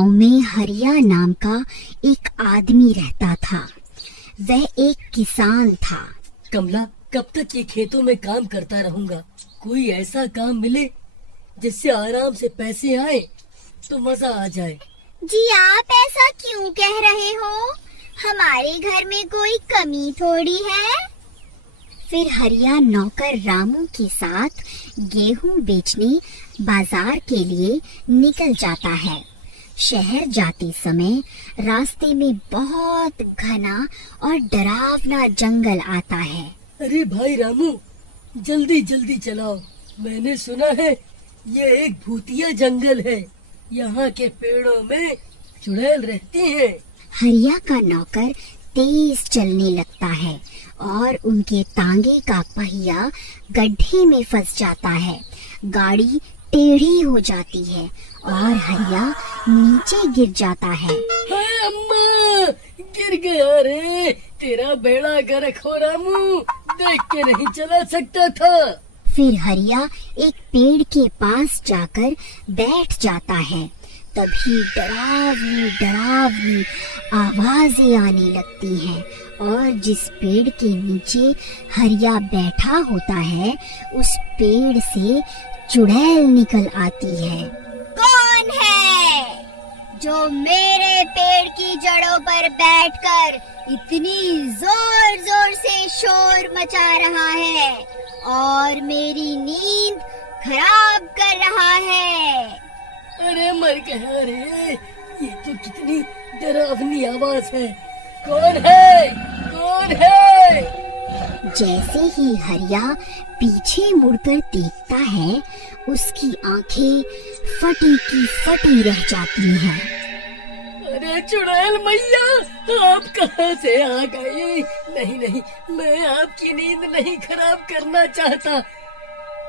गांव में हरिया नाम का एक आदमी रहता था। वह एक किसान था। कमला, कब तक ये खेतों में काम करता रहूंगा? कोई ऐसा काम मिले जिससे आराम से पैसे आए तो मजा आ जाए। जी आप ऐसा क्यों कह रहे हो? हमारे घर में कोई कमी थोड़ी है। फिर हरिया नौकर रामू के साथ गेहूं बेचने बाजार के लिए निकल जाता है। शहर जाते समय रास्ते में बहुत घना और डरावना जंगल आता है। अरे भाई रामू, जल्दी जल्दी चलाओ। मैंने सुना है ये एक भूतिया जंगल है। यहाँ के पेड़ों में चुड़ैल रहती हैं। हरिया का नौकर तेज चलने लगता है और उनके तांगे का पहिया गड्ढे में फंस जाता है। गाड़ी टेढ़ी हो जाती है और हरिया नीचे गिर जाता है। हाय अम्मा, गिर गया रे। तेरा बेड़ा गर्क हो रामू, देख के नहीं चला सकता था। फिर हरिया एक पेड़ के पास जाकर बैठ जाता है। तभी डरावनी डरावनी आवाजें आने लगती हैं और जिस पेड़ के नीचे हरिया बैठा होता है उस पेड़ से चुड़ैल निकल आती है। कौन है जो मेरे पेड़ की जड़ों पर बैठकर इतनी जोर जोर से शोर मचा रहा है और मेरी नींद खराब कर रहा है? अरे मर गया रे, ये तो कितनी डरावनी आवाज है। कौन है? कौन है? जैसे ही हरिया पीछे मुड़कर देखता है उसकी आंखें फटी की फटी रह जाती हैं। अरे चुड़ैल मैया, आप कहाँ से आ गई? नहीं नहीं, मैं आपकी नींद नहीं खराब करना चाहता।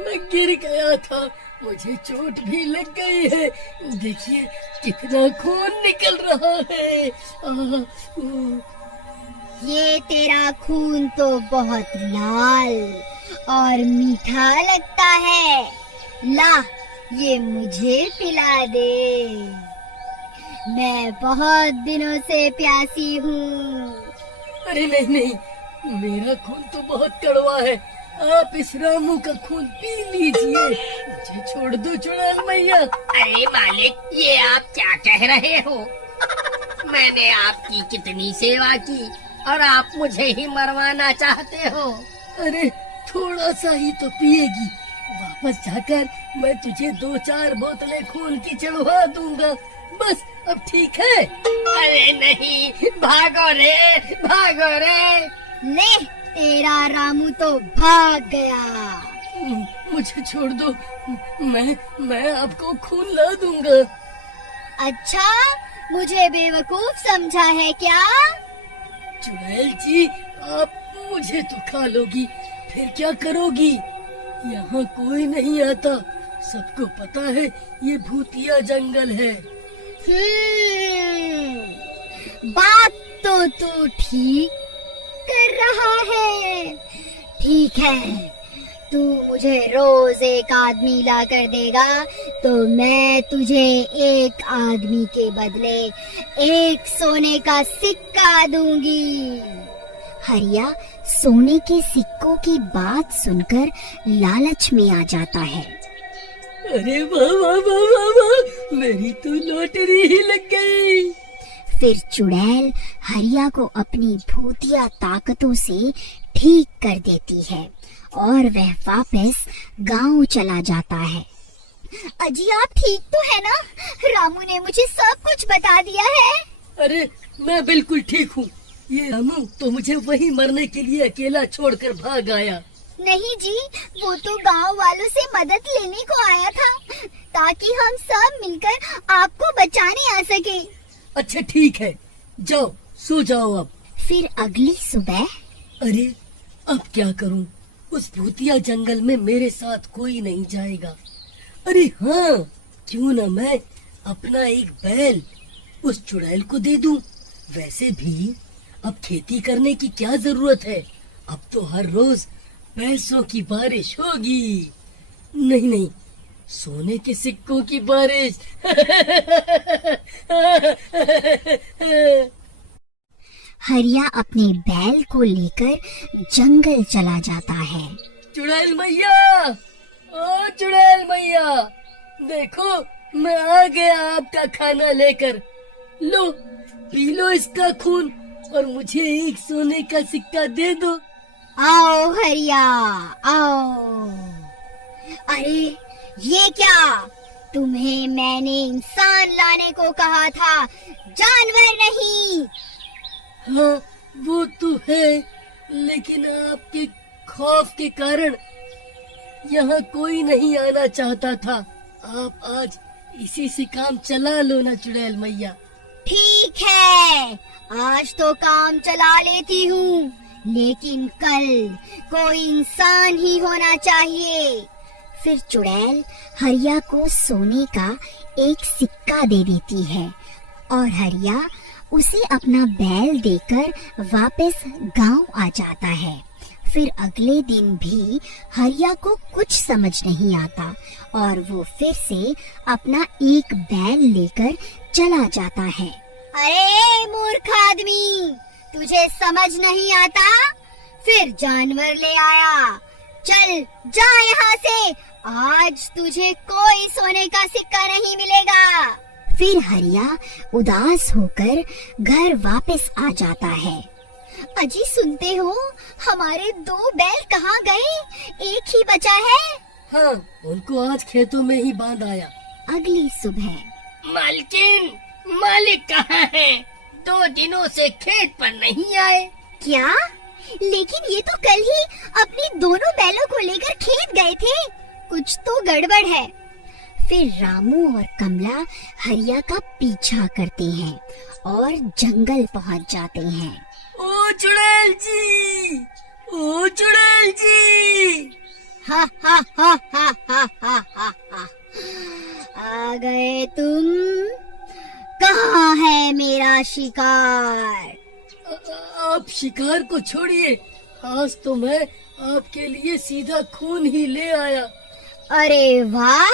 मैं गिर गया था, मुझे चोट भी लग गई है। देखिए कितना खून निकल रहा है। ये तेरा खून तो बहुत लाल और मीठा लगता है। ला, ये मुझे पिला दे। मैं बहुत दिनों से प्यासी हूँ। अरे नहीं नहीं, मेरा खून तो बहुत कड़वा है। आप इस रामू का खून पी लीजिए। मुझे छोड़ दो चुड़ैल मैया। अरे मालिक, ये आप क्या कह रहे हो? मैंने आपकी कितनी सेवा की और आप मुझे ही मरवाना चाहते हो? अरे थोड़ा सा ही तो पिएगी। वापस जाकर मैं तुझे 2-4 बोतलें खून की चढ़वा दूंगा। बस अब ठीक है? अरे नहीं, भागो रे, भागो रे। ले, तेरा रामू तो भाग गया। मुझे छोड़ दो, मैं आपको खून ला दूंगा। अच्छा, मुझे बेवकूफ समझा है क्या? चुड़ैल जी, आप मुझे तो खा लोगी, फिर क्या करोगी? यहाँ कोई नहीं आता, सबको पता है ये भूतिया जंगल है। बात तो तू ठीक कर रहा है। ठीक है, तू मुझे रोज एक आदमी ला कर देगा तो मैं तुझे एक आदमी के बदले एक सोने का सिक्का दूंगी। हरिया सोने के सिक्कों की बात सुनकर लालच में आ जाता है। अरे वाह वाह वाह वाह वाह, मेरी तो लॉटरी ही लग गई। फिर चुड़ैल हरिया को अपनी भूतिया ताकतों से ठीक कर देती है और वह वापस गांव चला जाता है। अजी आप ठीक तो है ना? रामू ने मुझे सब कुछ बता दिया है। अरे मैं बिल्कुल ठीक हूँ। ये रामू तो मुझे वही मरने के लिए अकेला छोड़कर भाग आया। नहीं जी, वो तो गांव वालों से मदद लेने को आया था ताकि हम सब मिलकर आपको बचाने आ सके। अच्छा ठीक है, जाओ सो जाओ अब। फिर अगली सुबह अरे अब क्या करूं? उस भूतिया जंगल में मेरे साथ कोई नहीं जाएगा। अरे हाँ, क्यों ना मैं अपना एक बैल उस चुड़ैल को दे दूं। वैसे भी अब खेती करने की क्या जरूरत है, अब तो हर रोज पैसों की बारिश होगी। नहीं नहीं, सोने के सिक्कों की बारिश। अपने बैल को लेकर जंगल चला जाता है। चुड़ैल मैया, ओ चुड़ैल मैया, देखो मैं आ गया आपका खाना लेकर। लो पी लो इसका खून और मुझे एक सोने का सिक्का दे दो। आओ हरिया, आओ। अरे ये क्या? तुम्हें मैंने इंसान लाने को कहा था, जानवर नहीं। हाँ वो तो है, लेकिन आपके खौफ के कारण यहाँ कोई नहीं आना चाहता था। आप आज इसी से काम चला लो ना चुड़ैल मैया। ठीक है, आज तो काम चला लेती हूँ, लेकिन कल कोई इंसान ही होना चाहिए। फिर चुड़ैल हरिया को सोने का एक सिक्का दे देती है और हरिया उसे अपना बैल देकर वापस गांव आ जाता है। फिर अगले दिन भी हरिया को कुछ समझ नहीं आता और वो फिर से अपना एक बैल लेकर चला जाता है। अरे मूर्ख आदमी, तुझे समझ नहीं आता? फिर जानवर ले आया। चल जा यहाँ से, आज तुझे कोई सोने का सिक्का नहीं मिलेगा। फिर हरिया उदास होकर घर वापस आ जाता है। अजी सुनते हो, हमारे 2 बैल कहाँ गए? एक ही बचा है। हाँ उनको आज खेतों में ही बांध आया। अगली सुबह मालकिन, मालिक कहाँ है? 2 दिनों से खेत पर नहीं आए। क्या? लेकिन ये तो कल ही अपने दोनों बैलों को लेकर खेत गए थे। कुछ तो गड़बड़ है। फिर रामू और कमला हरिया का पीछा करते हैं और जंगल पहुंच जाते हैं। ओ चुड़ैल जी, ओ चुड़ैल जी। हा हा हा हा हा हा हा हा। आ गए तुम? कहाँ है मेरा शिकार? आप शिकार को छोड़िए, आज तो मैं आपके लिए सीधा खून ही ले आया। अरे वाह,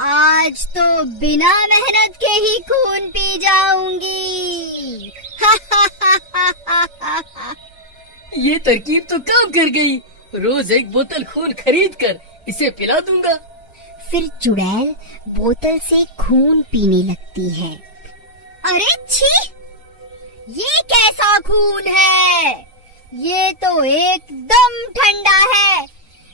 आज तो बिना मेहनत के ही खून पी जाऊंगी। ये तरकीब तो काम कर गई। रोज एक बोतल खून खरीद कर इसे पिला दूंगा। फिर चुड़ैल बोतल से खून पीने लगती है। अरे छी, ये कैसा खून है? ये तो एकदम ठंडा है।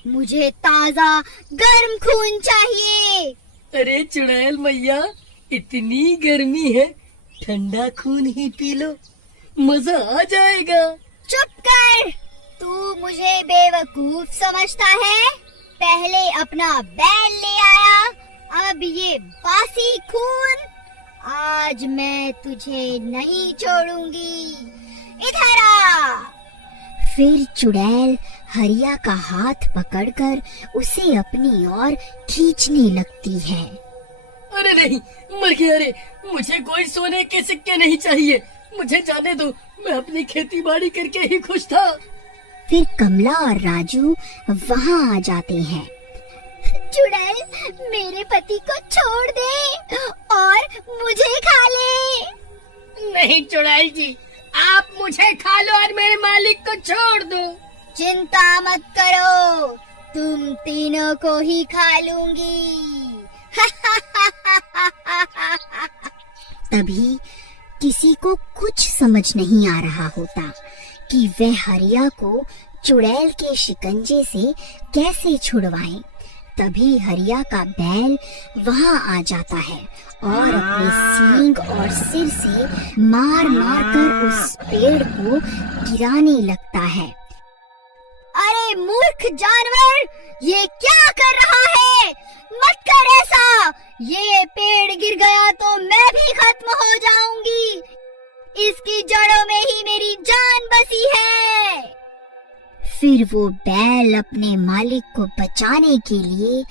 मुझे ताजा गर्म खून चाहिए। अरे चुड़ैल मैया, इतनी गर्मी है, ठंडा खून ही पी लो, मजा आ जाएगा। चुप कर, तू मुझे बेवकूफ समझता है? पहले अपना बैल ले आया, अब ये बासी खून। आज मैं तुझे नहीं छोड़ूंगी, इधर आ। फिर चुड़ैल हरिया का हाथ पकड़कर उसे अपनी ओर खींचने लगती है। अरे नहीं, मर गया रे, मुझे कोई सोने के सिक्के नहीं चाहिए, मुझे जाने दो, मैं अपनी खेती बाड़ी करके ही खुश था। फिर कमला और राजू वहाँ आ जाते हैं। चुड़ैल, मेरे पति को छोड़ दे और मुझे खा ले। नहीं चुड़ैल जी, आप मुझे खा लो और मेरे मालिक को छोड़ दो। चिंता मत करो, तुम तीनों को ही खा लूंगी। तभी किसी को कुछ समझ नहीं आ रहा होता कि वह हरिया को चुड़ैल के शिकंजे से कैसे छुड़वाएं। तभी हरिया का बैल वहां आ जाता है और अपने सींग और सिर से मार मार कर उस पेड़ को गिराने लगता है। अरे मूर्ख जानवर, ये क्या कर रहा है? मत कर ऐसा। ये पेड़ गिर गया तो मैं भी खत्म हो जाऊंगी। इसकी जड़ों में ही मेरी जान बसी है। फिर वो बैल अपने मालिक को बचाने के लिए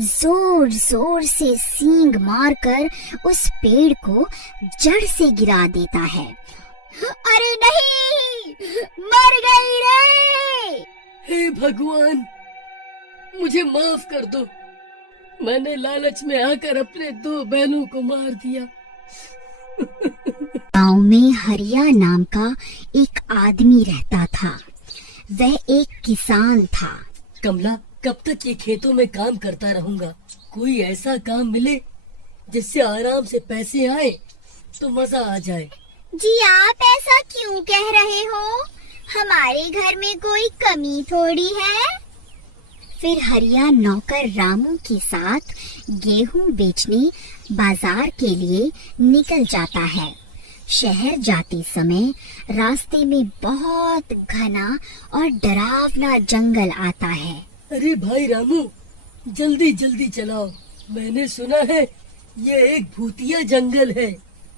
जोर जोर से सींग मारकर उस पेड़ को जड़ से गिरा देता है। अरे नहीं, मर गई रे। हे भगवान, मुझे माफ कर दो, मैंने लालच में आकर अपने 2 बैलों को मार दिया। गांव में हरिया नाम का एक आदमी रहता था। वह एक किसान था। कमला, कब तक ये खेतों में काम करता रहूंगा? कोई ऐसा काम मिले जिससे आराम से पैसे आए तो मजा आ जाए। जी आप ऐसा क्यों कह रहे हो? हमारे घर में कोई कमी थोड़ी है। फिर हरिया नौकर रामू के साथ गेहूं बेचने बाजार के लिए निकल जाता है। शहर जाते समय रास्ते में बहुत घना और डरावना जंगल आता है। अरे भाई रामू, जल्दी जल्दी चलाओ। मैंने सुना है ये एक भूतिया जंगल है।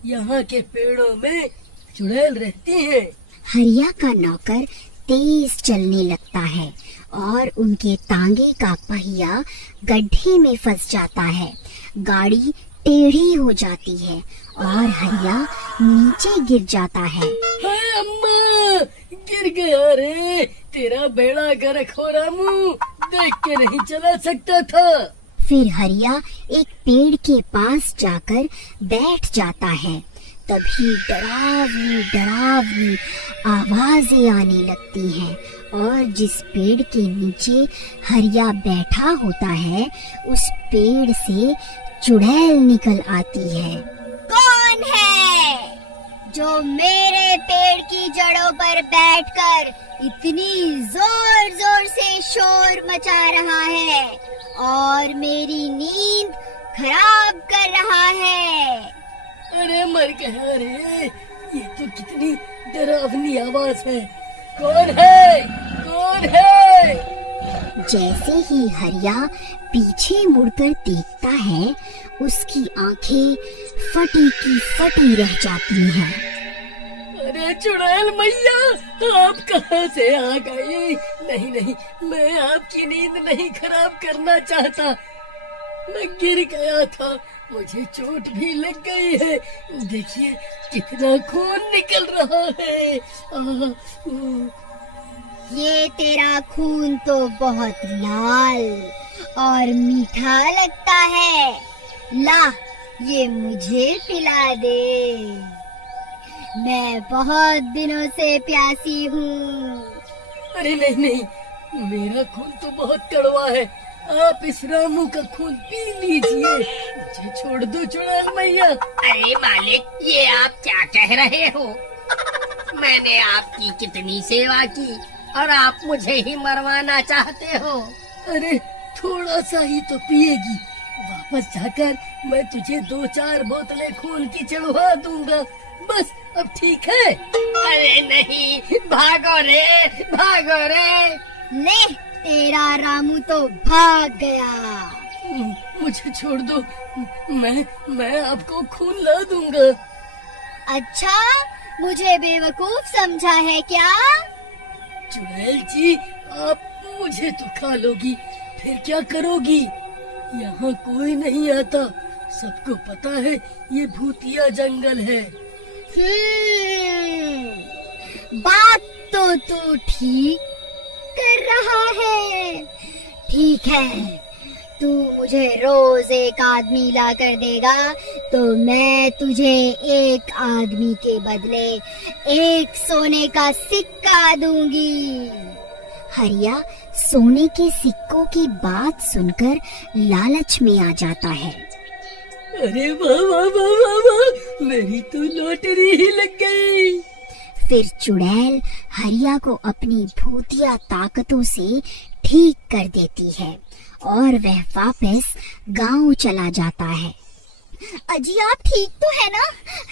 यहाँ के पेड़ों में चुड़ैल रहती हैं। हरिया का नौकर तेज चलने लगता है और उनके तांगे का पहिया गड्ढे में फंस जाता है। गाड़ी टेढ़ी हो जाती है और हरिया नीचे गिर जाता है। हाय अम्मा, गिर गया रे। तेरा बेड़ा गर्क हो रामू, देख के नहीं चला सकता था। फिर हरिया एक पेड़ के पास जाकर बैठ जाता है। तभी डरावनी डरावनी आवाजें आने लगती हैं और जिस पेड़ के नीचे हरिया बैठा होता है उस पेड़ से चुड़ैल निकल आती है। कौन है जो मेरे पेड़ की जड़ों पर बैठकर इतनी जोर जोर से शोर मचा रहा है और मेरी नींद खराब कर रहा है? अरे मर गया रे, ये तो कितनी डरावनी आवाज है। कौन है? कौन है? जैसे ही हरिया पीछे मुड़कर देखता है उसकी आंखें फटी की फटी रह जाती हैं। अरे चुड़ैल मैया, आप कहाँ से आ गई? नहीं नहीं, मैं आपकी नींद नहीं खराब करना चाहता। मैं गिर गया था, मुझे चोट भी लग गई है। देखिए कितना खून निकल रहा है। ये तेरा खून तो बहुत लाल और मीठा लगता है। ला, ये मुझे पिला दे। मैं बहुत दिनों से प्यासी हूँ। अरे नहीं नहीं, मेरा खून तो बहुत कड़वा है। आप इस रामू का खून पी लीजिए। मुझे छोड़ दो चुड़ैल मैया। अरे मालिक, ये आप क्या कह रहे हो? मैंने आपकी कितनी सेवा की और आप मुझे ही मरवाना चाहते हो? अरे थोड़ा सा ही तो पिएगी, वापस जाकर मैं तुझे 2-4 बोतलें खून की चढ़वा दूंगा। बस अब ठीक है? अरे नहीं, भागो रे, भागो रे। ले, तेरा रामू तो भाग गया। मुझे छोड़ दो, मैं आपको खून ला दूंगा। अच्छा, मुझे बेवकूफ समझा है क्या? चुड़ैल जी, आप मुझे तो खा लोगी, फिर क्या करोगी? यहाँ कोई नहीं आता, सबको पता है ये भूतिया जंगल है। बात तो तू ठीक कर रहा है। ठीक है, तू मुझे रोज एक आदमी ला कर देगा तो मैं तुझे एक आदमी के बदले एक सोने का सिक्का दूंगी। हरिया सोने के सिक्कों की बात सुनकर लालच में आ जाता है। अरे वाह वाह वाह वाह वाह, मेरी तो लॉटरी ही लग गई। फिर चुड़ैल हरिया को अपनी भूतिया ताकतों से ठीक कर देती है और वह वापस गांव चला जाता है। अजी आप ठीक तो है ना?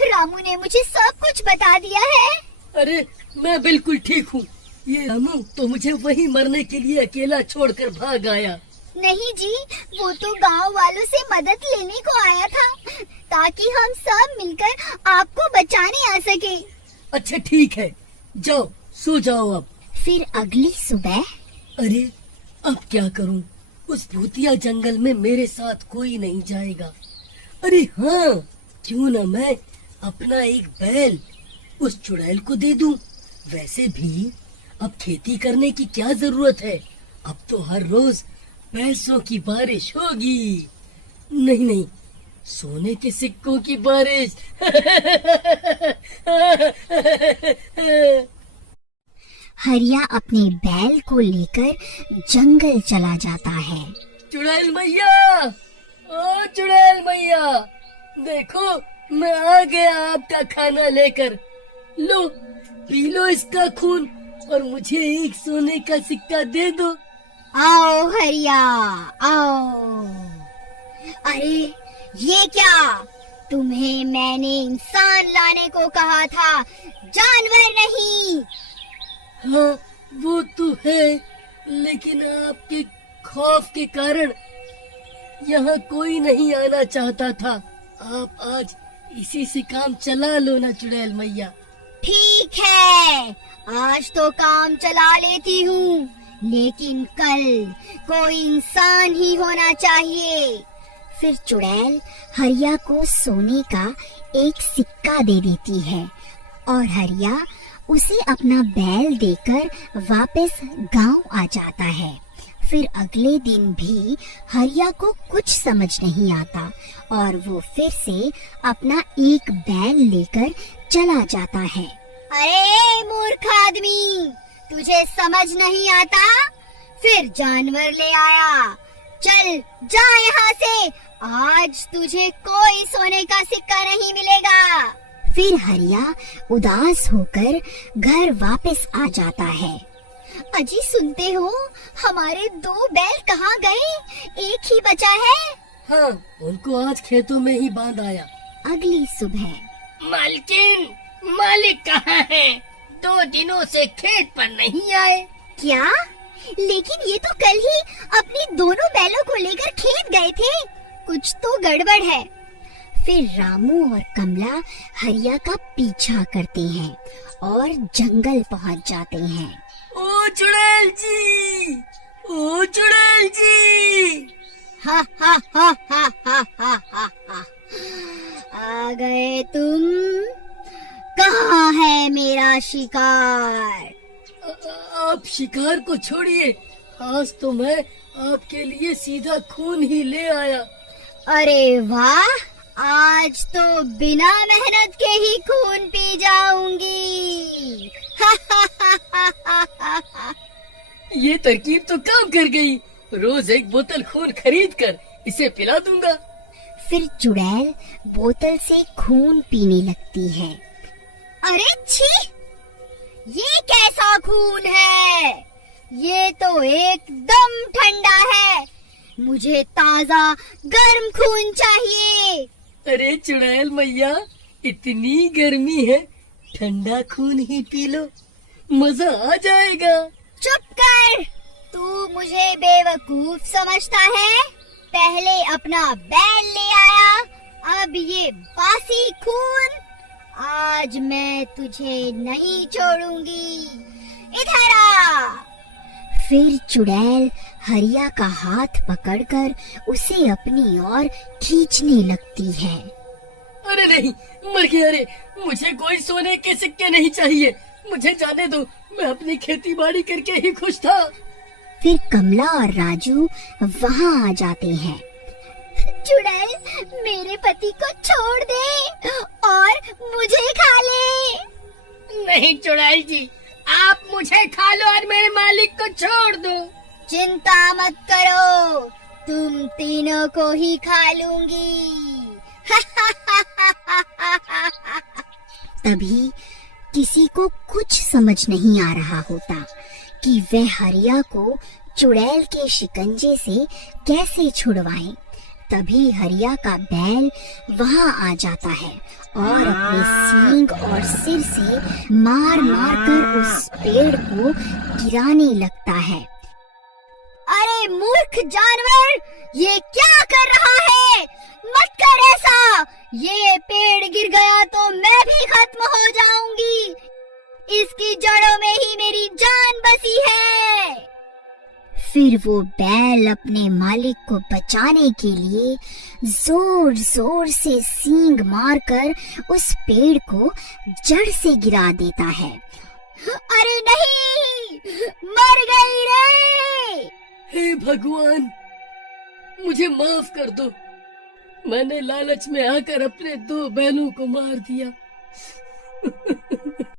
रामू ने मुझे सब कुछ बता दिया है। अरे मैं बिल्कुल ठीक हूँ। ये रामू तो मुझे वहीं मरने के लिए अकेला छोड़कर भाग आया। नहीं जी, वो तो गांव वालों से मदद लेने को आया था ताकि हम सब मिलकर आपको बचाने आ सके। अच्छा ठीक है, जाओ सो जाओ अब। फिर अगली सुबह अरे अब क्या करूं? उस भूतिया जंगल में मेरे साथ कोई नहीं जाएगा। अरे हाँ, क्यों ना मैं अपना एक बैल उस चुड़ैल को दे दूं। वैसे भी अब खेती करने की क्या जरूरत है, अब तो हर रोज पैसों की बारिश होगी। नहीं नहीं, सोने के सिक्कों की बारिश। हरिया अपने बैल को लेकर जंगल चला जाता है। चुड़ैल मैया, ओ चुड़ैल मैया, देखो मैं आ गया आपका खाना लेकर। लो पी लो इसका खून और मुझे एक सोने का सिक्का दे दो। आओ हरिया, आओ। अरे ये क्या? तुम्हें मैंने इंसान लाने को कहा था, जानवर नहीं। हाँ वो तो है, लेकिन आपके खौफ के कारण यहाँ कोई नहीं आना चाहता था। आप आज इसी से काम चला लो ना चुड़ैल मैया। ठीक है, आज तो काम चला लेती हूँ, लेकिन कल कोई इंसान ही होना चाहिए। फिर चुड़ैल हरिया को सोने का एक सिक्का दे देती है और हरिया उसे अपना बैल देकर वापस गांव आ जाता है। फिर अगले दिन भी हरिया को कुछ समझ नहीं आता और वो फिर से अपना एक बैल लेकर चला जाता है। अरे मूर्ख आदमी, तुझे समझ नहीं आता? फिर जानवर ले आया। चल जा यहाँ से, आज तुझे कोई सोने का सिक्का नहीं मिलेगा। फिर हरिया उदास होकर घर वापस आ जाता है। अजी सुनते हो, हमारे 2 बैल कहाँ गए? एक ही बचा है। हाँ उनको आज खेतों में ही बांध आया। अगली सुबह मालकिन, मालिक कहाँ है? 2 दिनों से खेत पर नहीं आए। क्या? लेकिन ये तो कल ही अपनी दोनों बैलों को लेकर खेत गए थे। कुछ तो गड़बड़ है। फिर रामू और कमला हरिया का पीछा करते हैं और जंगल पहुंच जाते हैं। ओ चुड़ैल जी, ओ चुड़ैल जी। हा हा हा हा हा हा हा हा। आ गए तुम? कहाँ है मेरा शिकार? आप शिकार को छोड़िए, आज तो मैं आपके लिए सीधा खून ही ले आया। अरे वाह, आज तो बिना मेहनत के ही खून पी जाऊंगी। ये तरकीब तो काम कर गई। रोज एक बोतल खून खरीद कर इसे पिला दूंगा। फिर चुड़ैल बोतल से खून पीने लगती है। अरे छी, ये कैसा खून है? ये तो एकदम ठंडा है। मुझे ताजा गर्म खून चाहिए। अरे चुड़ैल मैया, इतनी गर्मी है, ठंडा खून ही पी लो, मजा आ जाएगा। चुप कर, तू मुझे बेवकूफ समझता है? पहले अपना बैल ले आया, अब ये बासी खून। आज मैं तुझे नहीं छोड़ूंगी, इधर आ। फिर चुड़ैल हरिया का हाथ पकड़कर उसे अपनी ओर खींचने लगती है। अरे नहीं, मर गया रे, मुझे कोई सोने के सिक्के नहीं चाहिए, मुझे जाने दो, मैं अपनी खेती बाड़ी करके ही खुश था। फिर कमला और राजू वहाँ आ जाते हैं। चुड़ैल मेरे पति को छोड़ दे और मुझे खा ले। नहीं चुड़ैल जी, आप मुझे खा लो और मेरे मालिक को छोड़ दो। चिंता मत करो, तुम तीनों को ही खा लूंगी। तभी किसी को कुछ समझ नहीं आ रहा होता कि वह हरिया को चुड़ैल के शिकंजे से कैसे छुड़वाएं। तभी हरिया का बैल वहाँ आ जाता है और अपने सींग और सिर से मार मार कर उस पेड़ को गिराने लगता है। अरे मूर्ख जानवर, ये क्या कर रहा है? मत कर ऐसा। ये पेड़ गिर गया तो मैं भी खत्म हो जाऊंगी। इसकी जड़ों में ही मेरी जान बसी है। फिर वो बैल अपने मालिक को बचाने के लिए जोर जोर से सींग मारकर उस पेड़ को जड़ से गिरा देता है। अरे नहीं, मर गई रे। हे भगवान, मुझे माफ कर दो, मैंने लालच में आकर अपने 2 बैलों को मार दिया।